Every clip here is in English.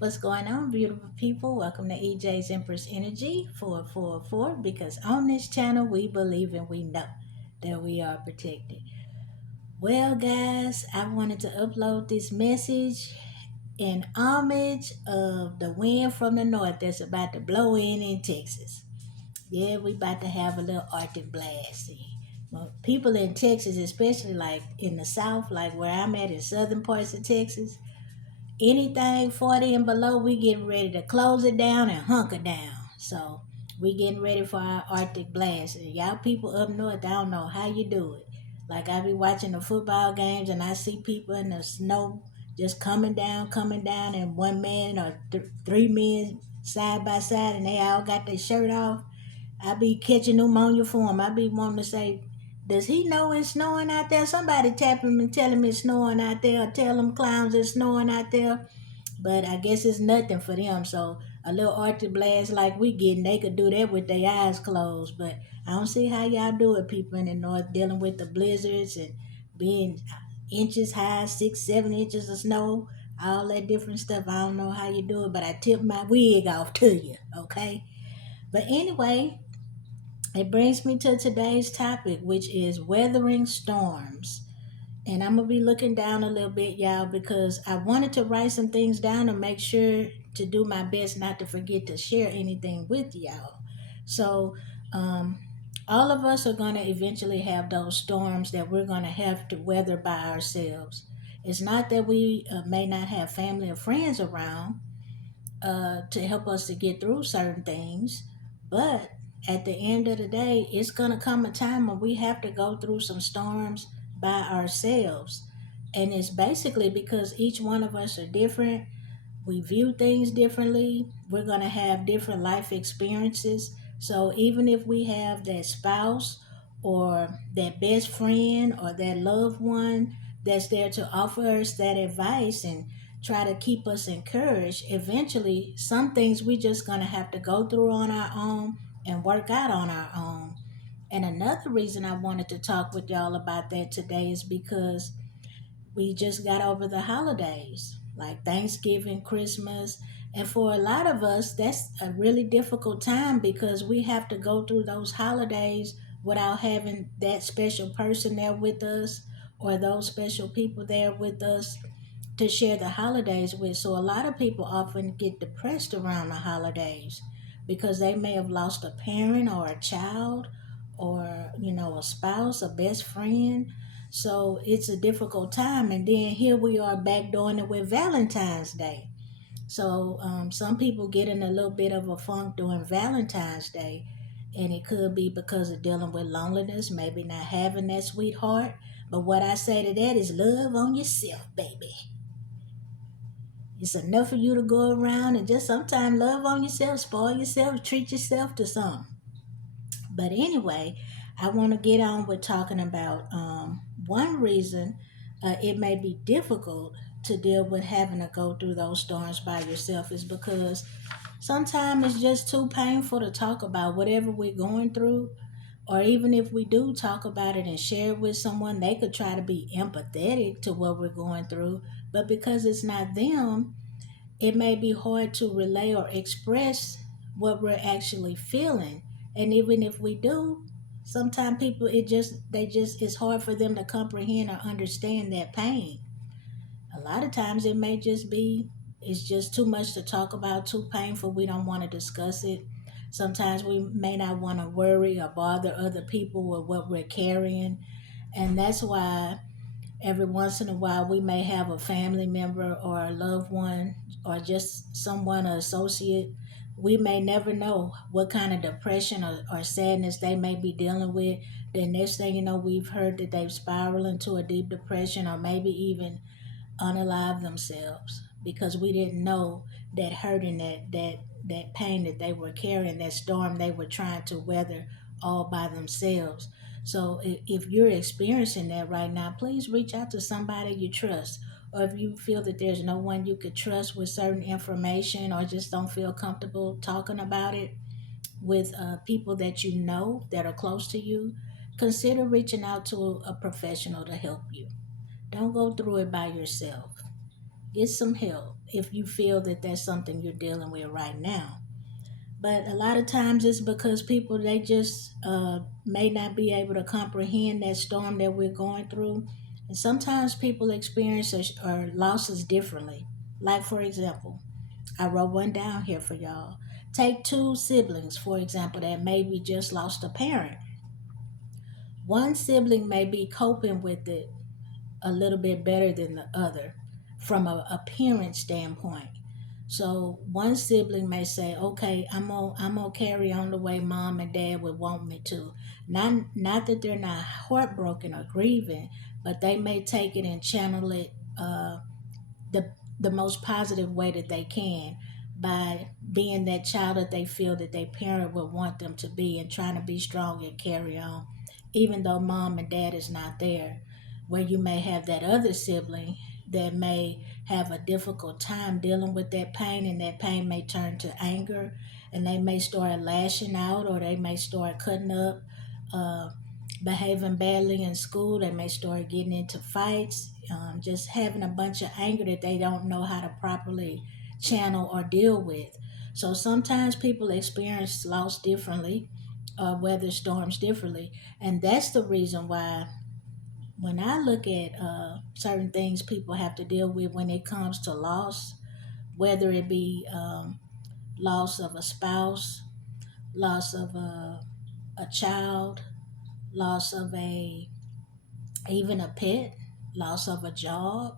What's going on, beautiful people? Welcome to EJ's Empress Energy 444, because on this channel we believe and we know that we are protected. Well, guys, I wanted to upload this message in homage of the wind from the north that's about to blow in Texas. Yeah, we about to have a little Arctic blast. Well, people in Texas, especially like in the south, like where I'm at in southern parts of Texas, anything 40 and below, we getting ready to close it down and hunker down. So we getting ready for our Arctic blast. And y'all people up north, I don't know how you do it. Like I be watching the football games and I see people in the snow just coming down, and one man or three men side by side, and they all got their shirt off. I be catching pneumonia for him. I be wanting to say, does he know it's snowing out there? Somebody tap him and tell him it's snowing out there, or tell them clowns it's snowing out there. But I guess it's nothing for them. So a little Arctic blast like we getting, they could do that with their eyes closed. But I don't see how y'all do it, people in the north, dealing with the blizzards and being inches high, 6, 7 inches of snow, all that different stuff. I don't know how you do it, but I tip my wig off to you, okay? But anyway, it brings me to today's topic, which is weathering storms. And I'm going to be looking down a little bit, y'all, because I wanted to write some things down to make sure to do my best not to forget to share anything with y'all. So, um, all of us are going to eventually have those storms that we're going to have to weather by ourselves. It's not that we may not have family or friends around, to help us to get through certain things. But at the end of the day, it's going to come a time when we have to go through some storms by ourselves. And it's basically because each one of us are different. We view things differently. We're going to have different life experiences. So even if we have that spouse or that best friend or that loved one that's there to offer us that advice and try to keep us encouraged, eventually some things we just going to have to go through on our own and work out on our own. And another reason I wanted to talk with y'all about that today is because we just got over the holidays, like Thanksgiving, Christmas. And for a lot of us, that's a really difficult time because we have to go through those holidays without having that special person there with us or those special people there with us to share the holidays with. So a lot of people often get depressed around the holidays because they may have lost a parent or a child or, a spouse, a best friend. So it's a difficult time. And then here we are back doing it with Valentine's Day. So some people get in a little bit of a funk during Valentine's Day. And it could be because of dealing with loneliness, maybe not having that sweetheart. But what I say to that is love on yourself, baby. It's enough for you to go around and just sometimes love on yourself, spoil yourself, treat yourself to some. But anyway, I want to get on with talking about one reason it may be difficult to deal with having to go through those storms by yourself is because sometimes it's just too painful to talk about whatever we're going through. Or even if we do talk about it and share it with someone, they could try to be empathetic to what we're going through. But because it's not them, it may be hard to relay or express what we're actually feeling. And even if we do, sometimes people, it's hard for them to comprehend or understand that pain. A lot of times it may just be, it's just too much to talk about, too painful, we don't want to discuss it. Sometimes we may not want to worry or bother other people with what we're carrying. And that's why every once in a while, we may have a family member or a loved one or just someone, an associate. We may never know what kind of depression or sadness they may be dealing with. The next thing you know, we've heard that they've spiraled into a deep depression or maybe even unalive themselves because we didn't know that hurting, that pain that they were carrying, that storm they were trying to weather all by themselves. So if you're experiencing that right now, please reach out to somebody you trust. Or if you feel that there's no one you could trust with certain information or just don't feel comfortable talking about it with people that you know that are close to you, consider reaching out to a professional to help you. Don't go through it by yourself. Get some help. if you feel that that's something you're dealing with right now. But a lot of times it's because people, they just may not be able to comprehend that storm that we're going through. And sometimes people experience or losses differently. Like, for example, I wrote one down here for y'all. Take two siblings, for example, that maybe just lost a parent. One sibling may be coping with it a little bit better than the other from a parent standpoint. So one sibling may say, "Okay, I'm gonna carry on the way mom and dad would want me to." Not that they're not heartbroken or grieving, but they may take it and channel it the the most positive way that they can by being that child that they feel that their parent would want them to be, and trying to be strong and carry on even though mom and dad is not there. Where you may have that other sibling that may have a difficult time dealing with that pain, and that pain may turn to anger, and they may start lashing out, or they may start cutting up, uh, behaving badly in school. They may start getting into fights, just having a bunch of anger that they don't know how to properly channel or deal with. So sometimes people experience loss differently, weather storms differently. And that's the reason why when I look at certain things people have to deal with when it comes to loss, whether it be loss of a spouse, loss of a child, loss of a even a pet, loss of a job,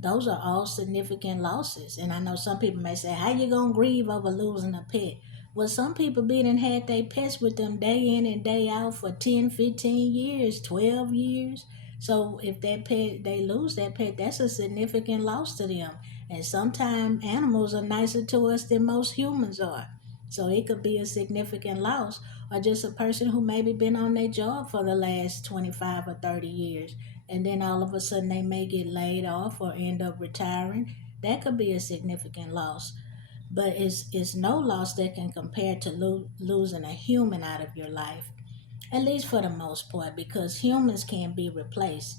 those are all significant losses. And I know some people may say, how you gonna grieve over losing a pet? Well, some people been and had their pets with them day in and day out for 10, 15 years, 12 years. So if that pet, they lose that pet, that's a significant loss to them. And sometimes animals are nicer to us than most humans are. So it could be a significant loss. Or just a person who maybe been on their job for the last 25 or 30 years, and then all of a sudden they may get laid off or end up retiring. That could be a significant loss. But it's no loss that can compare to losing a human out of your life, at least for the most part, because humans can be replaced.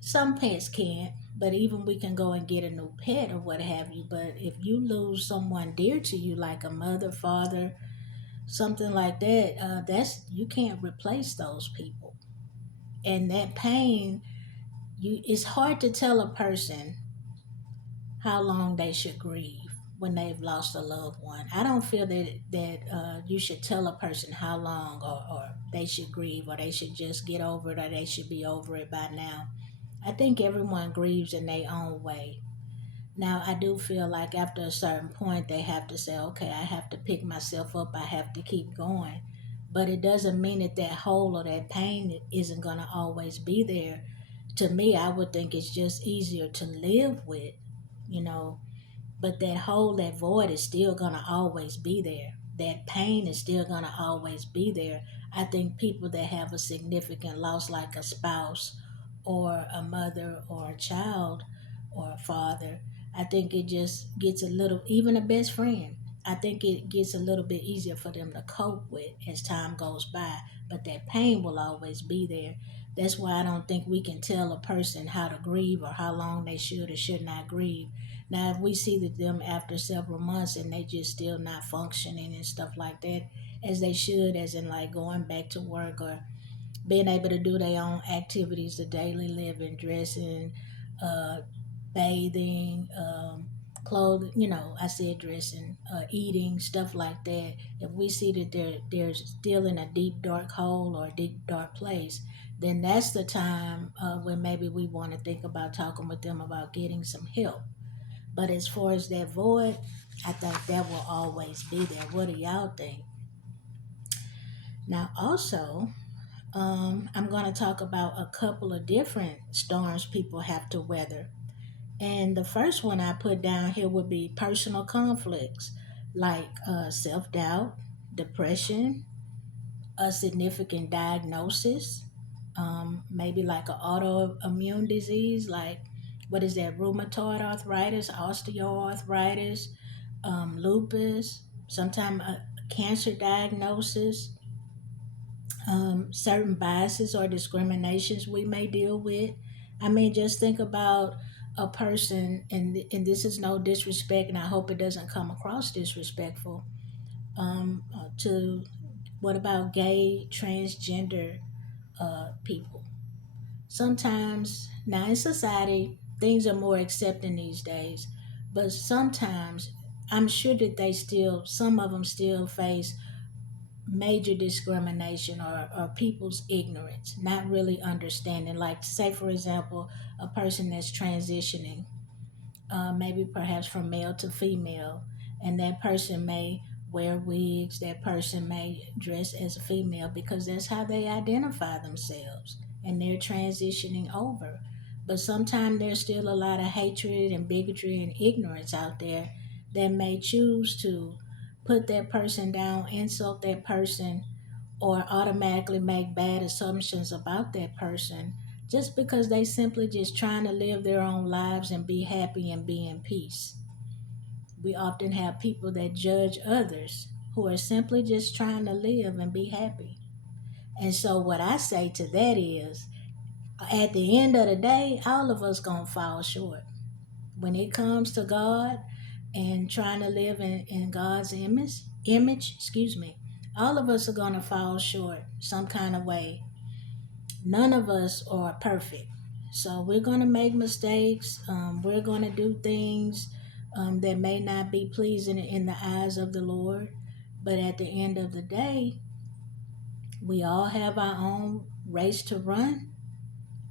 Some pets can't, but even we can go and get a new pet or what have you. But if you lose someone dear to you, like a mother, father, something like that, that's you can't replace those people. And that pain, it's hard to tell a person how long they should grieve when they've lost a loved one. I don't feel that you should tell a person how long, or they should grieve, or they should just get over it, or they should be over it by now. I think everyone grieves in their own way. Now, I do feel like after a certain point, they have to say, okay, I have to pick myself up, I have to keep going. But it doesn't mean that that hole or that pain isn't going to always be there. To me, I would think it's just easier to live with, you know, but that hole, that void is still going to always be there. That pain is still going to always be there. I think people that have a significant loss, like a spouse or a mother or a child or a father, I think it just gets a little, even a best friend, I think it gets a little bit easier for them to cope with as time goes by. But that pain will always be there. That's why I don't think we can tell a person how to grieve or how long they should or should not grieve. Now, if we see that them after several months and they just still not functioning and stuff like that as they should, as in like going back to work or being able to do their own activities, the daily living, dressing, uh, bathing, clothing, I said dressing, eating, stuff like that. If we see that they're still in a deep, dark hole or a deep, dark place, then that's the time when maybe we want to think about talking with them about getting some help. But as far as that void, I think that will always be there. What do y'all think? Now, also, I'm going to talk about a couple of different storms people have to weather. And the first one I put down here would be personal conflicts, like self doubt, depression, a significant diagnosis, maybe like an autoimmune disease, like what is that, rheumatoid arthritis, osteoarthritis, lupus, sometimes a cancer diagnosis, certain biases or discriminations we may deal with. I mean, just think about a person, and this is no disrespect, and I hope it doesn't come across disrespectful, to what about gay, transgender people? Sometimes, now in society, things are more accepting these days, but sometimes I'm sure that some of them still face major discrimination, or people's ignorance, not really understanding. Like, say, for example, a person that's transitioning, maybe perhaps from male to female, and that person may wear wigs, that person may dress as a female because that's how they identify themselves, and they're transitioning over. But sometimes there's still a lot of hatred and bigotry and ignorance out there that may choose to put that person down, insult that person, or automatically make bad assumptions about that person just because they simply just trying to live their own lives and be happy and be in peace. We often have people that judge others who are simply just trying to live and be happy. And so what I say to that is, at the end of the day, all of us gonna fall short. When it comes to God and trying to live in God's image, excuse me, all of us are gonna fall short some kind of way. None of us are perfect. So we're going to make mistakes. We're going to do things that may not be pleasing in the eyes of the Lord. But at the end of the day, we all have our own race to run.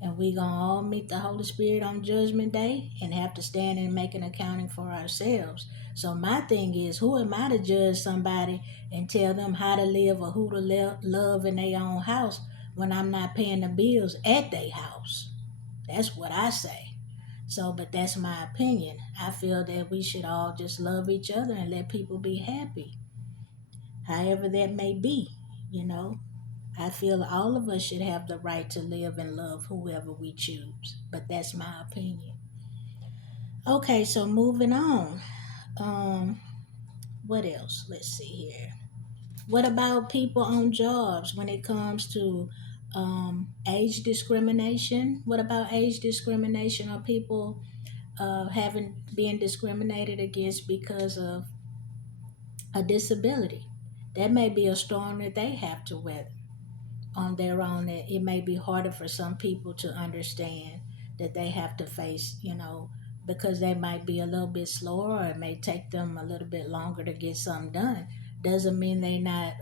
And we going to all meet the Holy Spirit on Judgment Day and have to stand and make an accounting for ourselves. So my thing is, who am I to judge somebody and tell them how to live or who to love in their own house when I'm not paying the bills at their house? That's what I say. So, but that's my opinion. I feel that we should all just love each other and let people be happy, however that may be, you know. I feel all of us should have the right to live and love whoever we choose, but that's my opinion. Okay, so moving on. Um, what else? Let's see here. What about people on jobs when it comes to age discrimination? What about age discrimination, or people having being discriminated against because of a disability? That may be a storm that they have to weather on their own. That it may be harder for some people to understand that they have to face, because they might be a little bit slower, or it may take them a little bit longer to get something done. Doesn't mean they not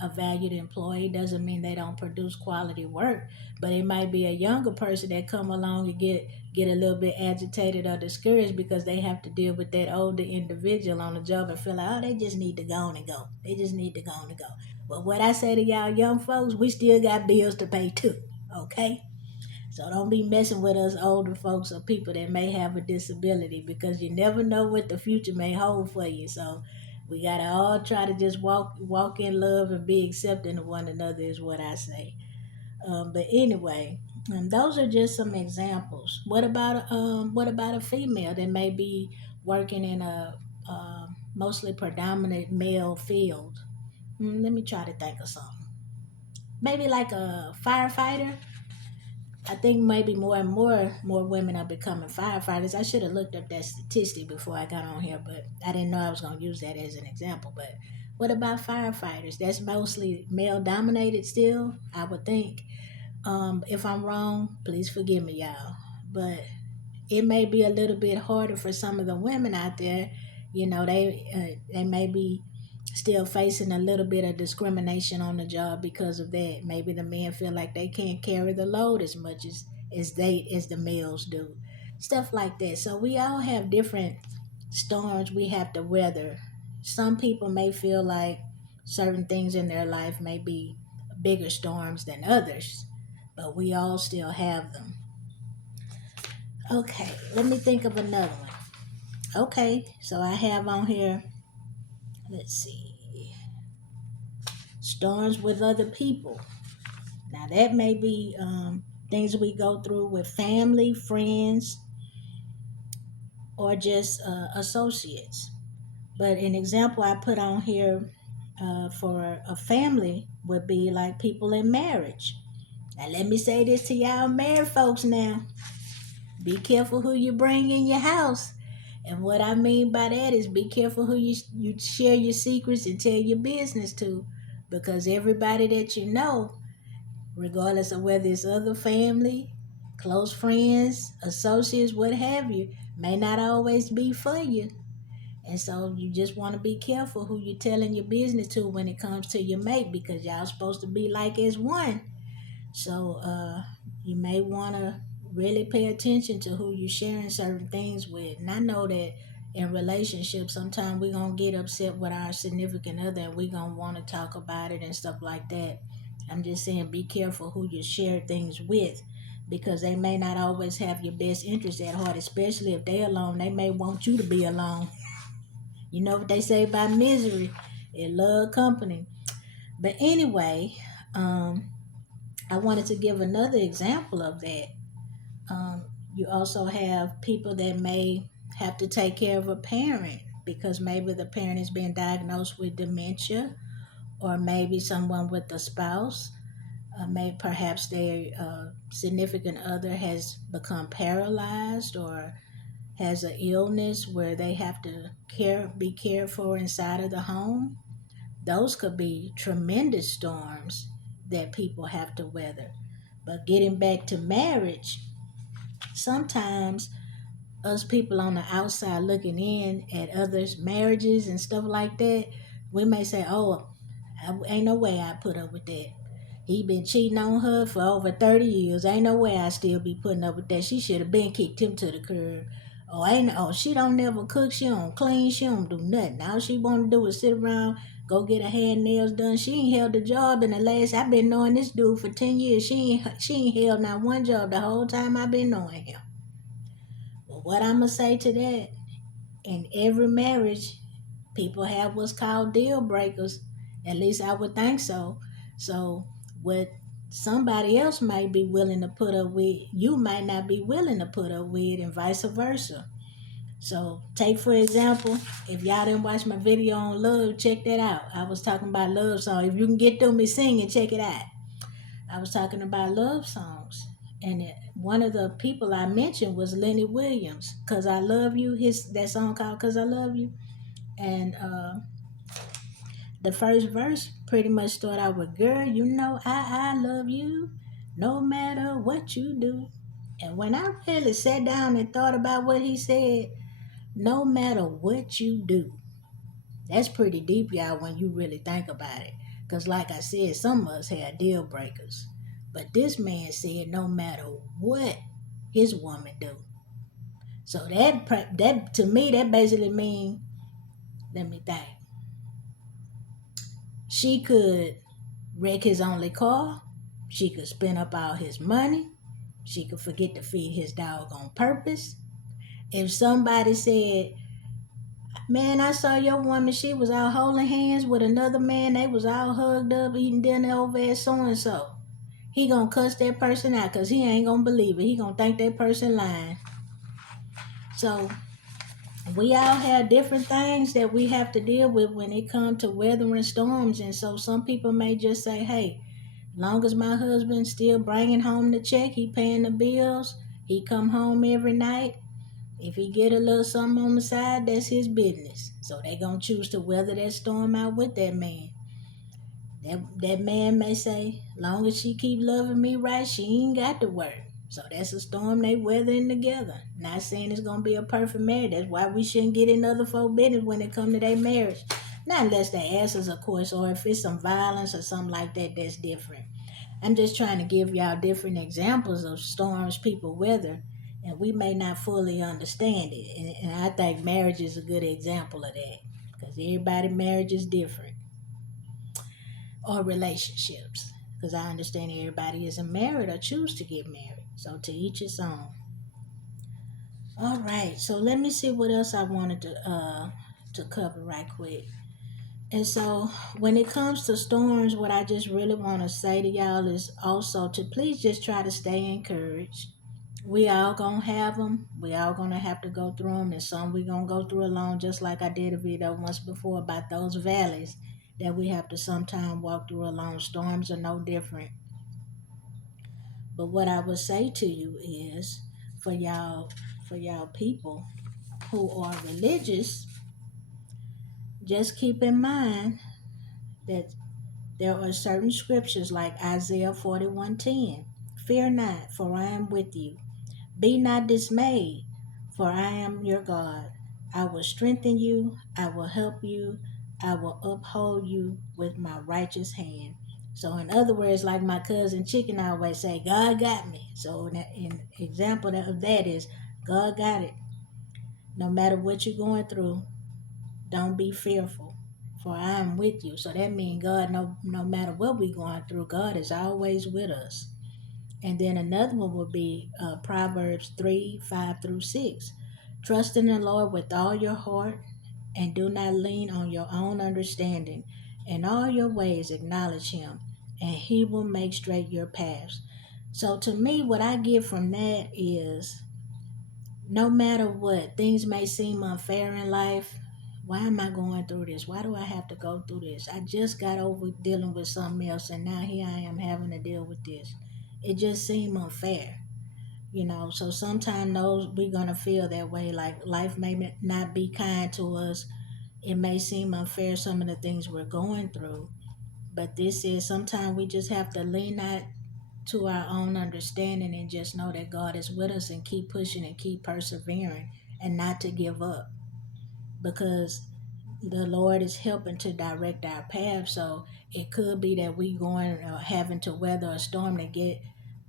a valued employee, doesn't mean they don't produce quality work. But it might be a younger person that come along and get a little bit agitated or discouraged because they have to deal with that older individual on the job and feel like, oh, they just need to go on and go. They just need to go on and go. But what I say to y'all young folks, we still got bills to pay too. Okay? So don't be messing with us older folks or people that may have a disability, because you never know what the future may hold for you. So we gotta all try to just walk in love and be accepting of one another, is what I say. But anyway, those are just some examples. What about a female that may be working in a mostly predominant male field? Let me try to think of something. Maybe like a firefighter. I think maybe more women are becoming firefighters. I should have looked up that statistic before I got on here, but I didn't know I was going to use that as an example. But what about firefighters? That's mostly male dominated still, I would think. If I'm wrong, please forgive me, y'all. But it may be a little bit harder for some of the women out there. They may be still facing a little bit of discrimination on the job because of that. Maybe the men feel like they can't carry the load as much as the males do. Stuff like that. So we all have different storms we have to weather. Some people may feel like certain things in their life may be bigger storms than others, but we all still have them. Okay, let me think of another one. Okay, so I have on here, let's see, storms with other people. Now, that may be things we go through with family, friends, or just associates. But an example I put on here for a family would be like people in marriage. Now, let me say this to y'all married folks now. Be careful who you bring in your house. And what I mean by that is be careful who you share your secrets and tell your business to. Because everybody that you know, regardless of whether it's other family, close friends, associates, what have you, may not always be for you. And so you just want to be careful who you're telling your business to when it comes to your mate, because y'all supposed to be like as one. So you may want to really pay attention to who you're sharing certain things with. And I know that in relationships, sometimes we're going to get upset with our significant other and we're going to want to talk about it and stuff like that. I'm just saying be careful who you share things with, because they may not always have your best interest at heart, especially if they're alone. They may want you to be alone. You know what they say about misery? It love company. But anyway, um, I wanted to give another example of that. Um, you also have people that may have to take care of a parent because maybe the parent has been diagnosed with dementia, or maybe someone with a spouse. Maybe perhaps their significant other has become paralyzed or has an illness where they have to be cared for inside of the home. Those could be tremendous storms that people have to weather. But getting back to marriage, sometimes us people on the outside looking in at others' marriages and stuff like that, we may say, "Oh, ain't no way I put up with that. He been cheating on her for over 30 years. Ain't no way I still be putting up with that. She should have been kicked him to the curb. She don't never cook, she don't clean, she don't do nothing. All she wanna do is sit around, go get her hair and nails done. She ain't held a job in the last, I've been knowing this dude for 10 years. She ain't held not one job the whole time I've been knowing him." Well, what I'ma say to that, in every marriage, people have what's called deal breakers. At least I would think so. So what somebody else might be willing to put up with, you might not be willing to put up with, and vice versa. So take for example, if y'all didn't watch my video on love, check that out. I was talking about love songs. If you can get through me singing, check it out. I was talking about love songs. And one of the people I mentioned was Lenny Williams, "Cause I Love You," that song called "Cause I Love You." And the first verse pretty much start out with, "Girl, you know I love you no matter what you do." And when I really sat down and thought about what he said, no matter what you do, that's pretty deep, y'all, when you really think about it. Because like I said, some of us had deal breakers. But this man said no matter what his woman do. So that to me, that basically means, let me think, she could wreck his only car. She could spend up all his money. She could forget to feed his dog on purpose. If somebody said, "Man, I saw your woman, she was out holding hands with another man. They was all hugged up eating dinner over at so-and-so." He gonna cuss that person out because he ain't gonna believe it. He gonna think that person lying. So we all have different things that we have to deal with when it comes to weathering storms. And so some people may just say, "Hey, long as my husband still bringing home the check, he paying the bills, he come home every night. If he get a little something on the side, that's his business." So they gonna choose to weather that storm out with that man. That man may say, "Long as she keep loving me right, she ain't got to work." So that's a storm they weathering together. Not saying it's gonna be a perfect marriage. That's why we shouldn't get in other folk business when it come to their marriage. Not unless they ask us, of course, or if it's some violence or something like that, that's different. I'm just trying to give y'all different examples of storms people weather, and we may not fully understand it. And I think marriage is a good example of that, because everybody marriage is different, or relationships, because I understand everybody isn't married or choose to get married. So to each his own. All right, so let me see what else I wanted to cover right quick. And so when it comes to storms, what I just really want to say to y'all is also to please just try to stay encouraged. We all gonna have them. We all gonna have to go through them, and some we gonna go through alone. Just like I did a video once before about those valleys that we have to sometime walk through alone. Storms are no different. But what I would say to you is, for y'all people who are religious, just keep in mind that there are certain scriptures like Isaiah 41:10. Fear not, for I am with you. Be not dismayed, for I am your God. I will strengthen you, I will help you, I will uphold you with my righteous hand. So, in other words, like my cousin Chicken always say, God got me. So, an example of that is God got it. No matter what you're going through, don't be fearful, for I am with you. So that means God, no matter what we're going through, God is always with us. And then another one would be Proverbs 3:5-6. Trust in the Lord with all your heart and do not lean on your own understanding. In all your ways acknowledge him, and he will make straight your paths. So to me, what I get from that is no matter what, things may seem unfair in life. Why am I going through this? Why do I have to go through this? I just got over dealing with something else, and now here I am having to deal with this. It just seemed unfair, So sometimes those we're gonna feel that way. Like life may not be kind to us. It may seem unfair some of the things we're going through, but this is sometimes we just have to lean out to our own understanding and just know that God is with us and keep pushing and keep persevering and not to give up because the Lord is helping to direct our path. So it could be that we going having to weather a storm to get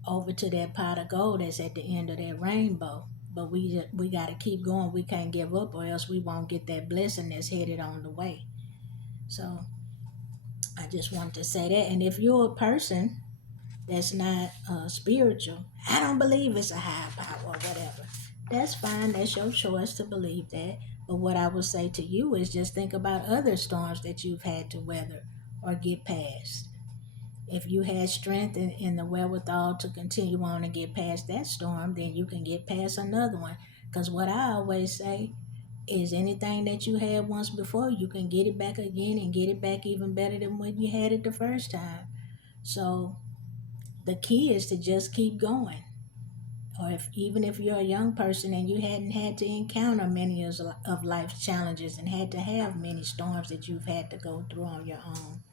over to that pot of gold that's at the end of that rainbow. But we got to keep going. We can't give up, or else we won't get that blessing that's headed on the way. So I just wanted to say that. And if you're a person that's not spiritual, I don't believe it's a higher power or whatever. That's fine. That's your choice to believe that. But what I would say to you is just think about other storms that you've had to weather or get past. If you had strength and the wherewithal to continue on and get past that storm, then you can get past another one. Because what I always say is anything that you had once before, you can get it back again and get it back even better than when you had it the first time. So the key is to just keep going. Or if even if you're a young person and you hadn't had to encounter many of life's challenges and had to have many storms that you've had to go through on your own,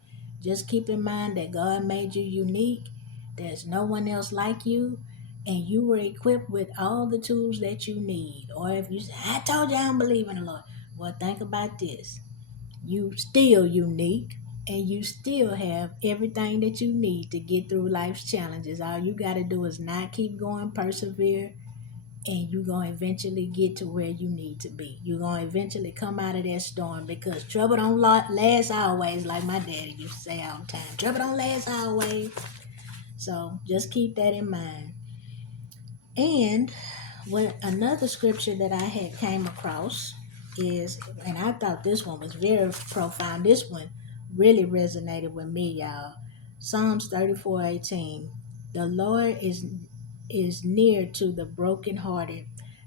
just keep in mind that God made you unique. There's no one else like you, and you were equipped with all the tools that you need. Or if you say, I told you I don't believe in the Lord. Well, think about this. You still unique and you still have everything that you need to get through life's challenges. All you got to do is not keep going, persevere, and you're going to eventually get to where you need to be. You're going to eventually come out of that storm because trouble don't last always, like my daddy used to say all the time. Trouble don't last always. So just keep that in mind. And what another scripture that I had came across is, and I thought this one was very profound. This one really resonated with me, y'all. Psalms 34:18. The Lord is near to the brokenhearted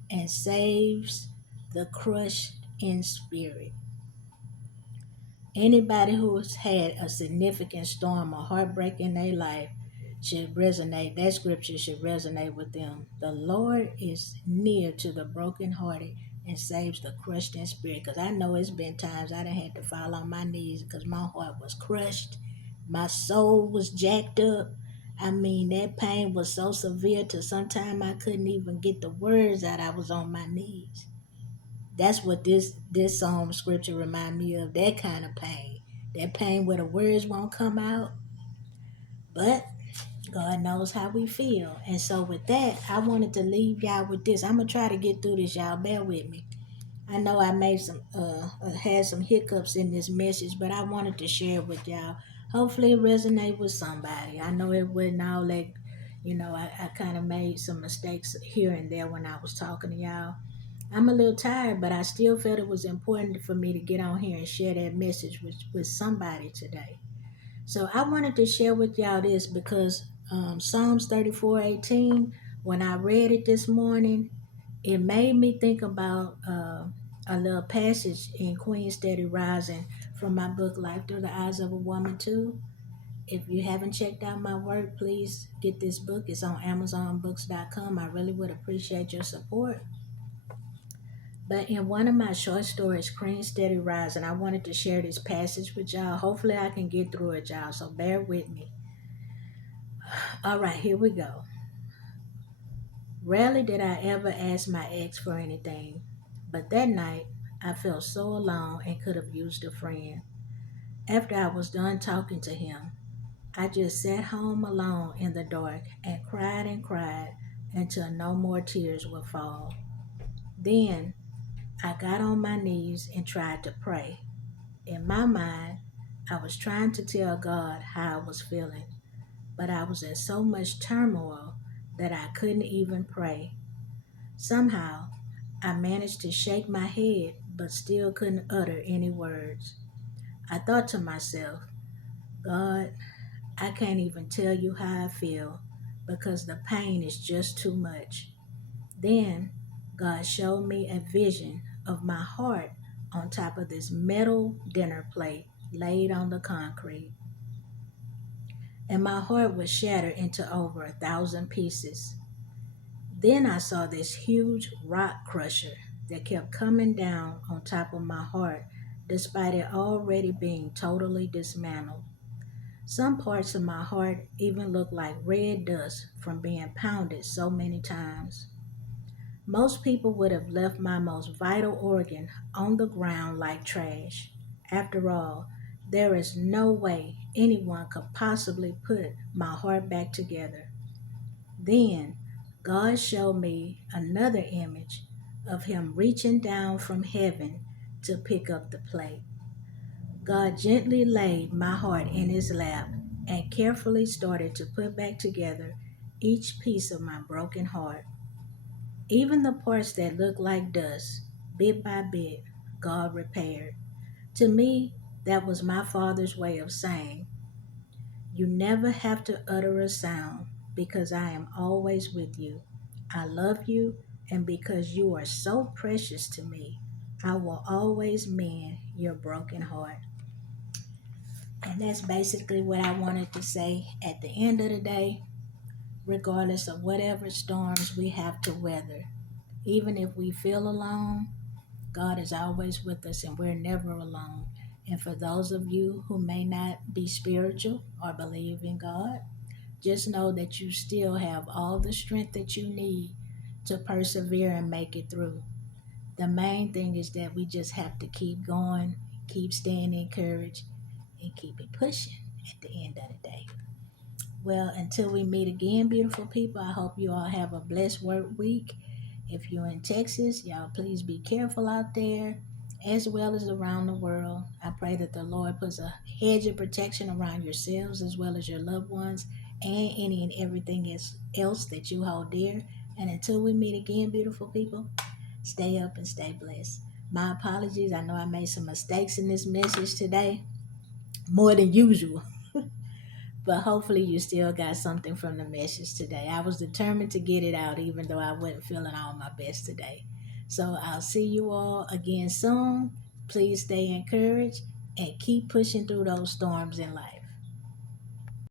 and saves the crushed in spirit. Anybody who has had a significant storm or heartbreak in their life should resonate. That scripture should resonate with them. The Lord is near to the brokenhearted and saves the crushed in spirit. Because I know it's been times I done had to fall on my knees because my heart was crushed. My soul was jacked up. I mean, that pain was so severe to sometimes I couldn't even get the words out. I was on my knees. That's what this psalm scripture remind me of, that kind of pain. That pain where the words won't come out. But God knows how we feel. And so with that, I wanted to leave y'all with this. I'm gonna try to get through this, y'all. Bear with me. I know I made some had some hiccups in this message, but I wanted to share it with y'all. Hopefully it resonate with somebody. I know it wasn't all that, I kind of made some mistakes here and there when I was talking to y'all. I'm a little tired, but I still felt it was important for me to get on here and share that message with somebody today. So I wanted to share with y'all this because Psalms 34:18, when I read it this morning, it made me think about a little passage in Queen Steady Rising from my book Life Through the Eyes of a Woman Too. If you haven't checked out my work, please get this book. It's on amazonbooks.com. I really would appreciate your support. But in one of my short stories, Cream Steady Rising, I wanted to share this passage with y'all. Hopefully I can get through it, y'all, so bear with me. All right, here we go. Rarely did I ever ask my ex for anything, but that night I felt so alone and could have used a friend. After I was done talking to him, I just sat home alone in the dark and cried until no more tears would fall. Then I got on my knees and tried to pray. In my mind, I was trying to tell God how I was feeling, but I was in so much turmoil that I couldn't even pray. Somehow, I managed to shake my head but still couldn't utter any words. I thought to myself, God, I can't even tell you how I feel because the pain is just too much. Then God showed me a vision of my heart on top of this metal dinner plate laid on the concrete. And my heart was shattered into over 1,000 pieces. Then I saw this huge rock crusher that kept coming down on top of my heart despite it already being totally dismantled. Some parts of my heart even looked like red dust from being pounded so many times. Most people would have left my most vital organ on the ground like trash. After all, there is no way anyone could possibly put my heart back together. Then God showed me another image of Him reaching down from heaven to pick up the plate. God gently laid my heart in His lap and carefully started to put back together each piece of my broken heart. Even the parts that looked like dust, bit by bit, God repaired. To me, that was my Father's way of saying, you never have to utter a sound because I am always with you. I love you, and because you are so precious to me, I will always mend your broken heart. And that's basically what I wanted to say at the end of the day, regardless of whatever storms we have to weather. Even if we feel alone, God is always with us and we're never alone. And for those of you who may not be spiritual or believe in God, just know that you still have all the strength that you need to persevere and make it through. The main thing is that we just have to keep going, keep staying encouraged, and keep it pushing at the end of the day. Well, until we meet again, beautiful people, I hope you all have a blessed work week. If you're in Texas, y'all please be careful out there as well as around the world. I pray that the Lord puts a hedge of protection around yourselves as well as your loved ones and any and everything else that you hold dear. And until we meet again, beautiful people, stay up and stay blessed. My apologies. I know I made some mistakes in this message today, more than usual. But hopefully you still got something from the message today. I was determined to get it out even though I wasn't feeling all my best today. So I'll see you all again soon. Please stay encouraged and keep pushing through those storms in life.